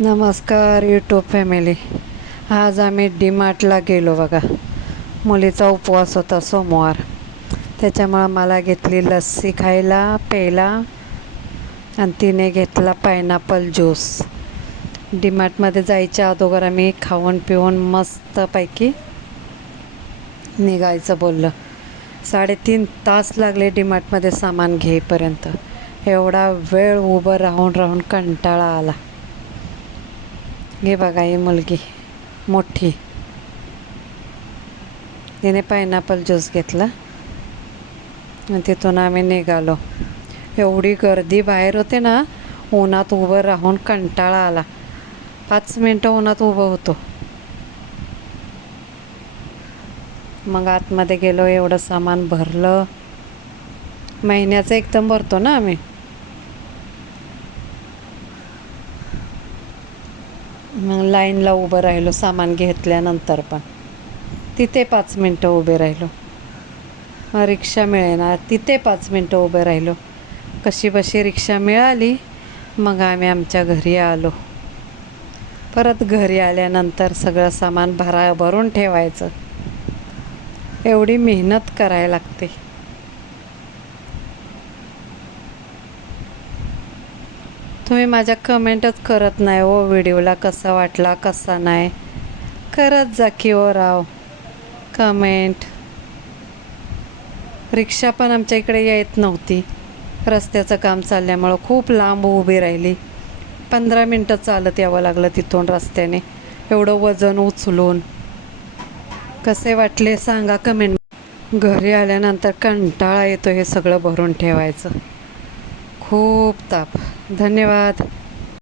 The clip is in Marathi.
नमस्कार यूट्यूब फॅमिली. आज आम्ही डीमार्टला गेलो बघा. मुलीचा उपवास होता सोमवार, त्याच्यामुळं मला घेतली लस्सी खायला प्यायला आणि तिने घेतला पायनॅपल ज्यूस. डीमार्टमध्ये जायच्या अगोदर आम्ही खाऊन पिऊन मस्तपैकी निघायचं बोललं. 3.5 तास लागले डीमार्टमध्ये सामान घेईपर्यंत. एवढा वेळ उभं राहून राहून कंटाळा आला. हे बघा, ही मुलगी मोठी, तिने पायनॅपल ज्यूस घेतला आणि तिथून आम्ही निघालो. एवढी गर्दी बाहेर होते ना, उन्हात उभं राहून कंटाळा आला. 5 मिनटं उन्हात उभं होतो. मग आतमध्ये गेलो, एवढं सामान भरलं. महिन्याचं एकदम भरतो ना आम्ही. मग लाईनला उभं राहिलो सामान घेतल्यानंतर, पण तिथे 5 मिनटं उभे राहिलो. मग रिक्षा मिळेना, तिथे 5 मिनटं उभे राहिलो. कशीबशी रिक्षा मिळाली, मग आम्ही आमच्या घरी आलो. परत घरी आल्यानंतर सगळं सामान भरून ठेवायचं. एवढी मेहनत करायला लागते. तुम्ही माझ्या कमेंटच करत नाही हो. व्हिडिओला कसा वाटला कसा नाही करत जा की हो राव कमेंट. रिक्षा पण आमच्या इकडे येत नव्हती. रस्त्याचं काम चालल्यामुळं खूप लांब उभी राहिली. 15 मिनटं चालत यावं लागलं तिथून रस्त्याने, एवढं वजन उचलून. कसे वाटले सांगा कमेंट. घरी आल्यानंतर कंटाळा येतो हे सगळं भरून ठेवायचं. खूप ताप. धन्यवाद.